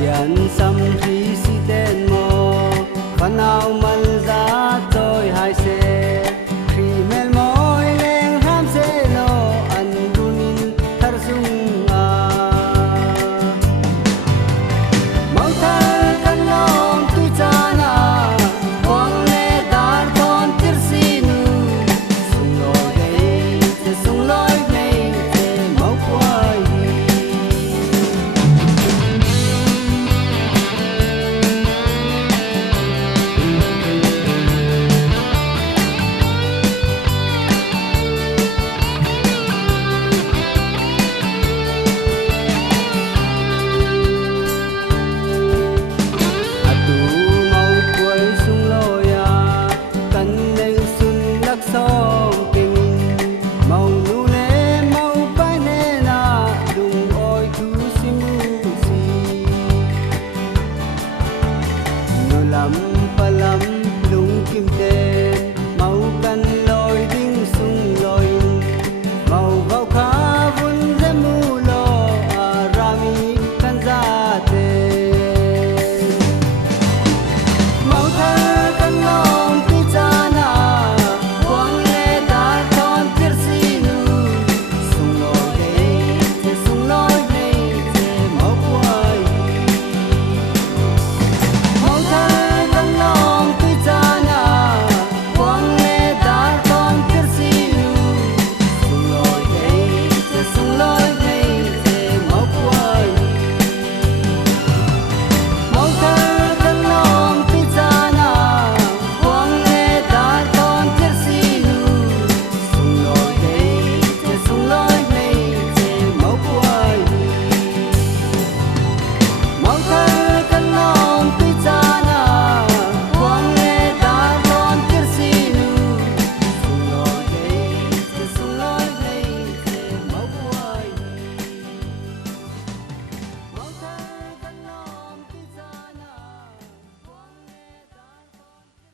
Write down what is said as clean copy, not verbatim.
Thiện xăm khí si tên mò phần nào mần giá tôi hai xe khi mel môi lên ham xe lo ăn dunin thar sung mau thar kan long tu chana quang le dar con tir sinu sung loi dei te sung loi nei te mau quai palam lung kim ten mau kan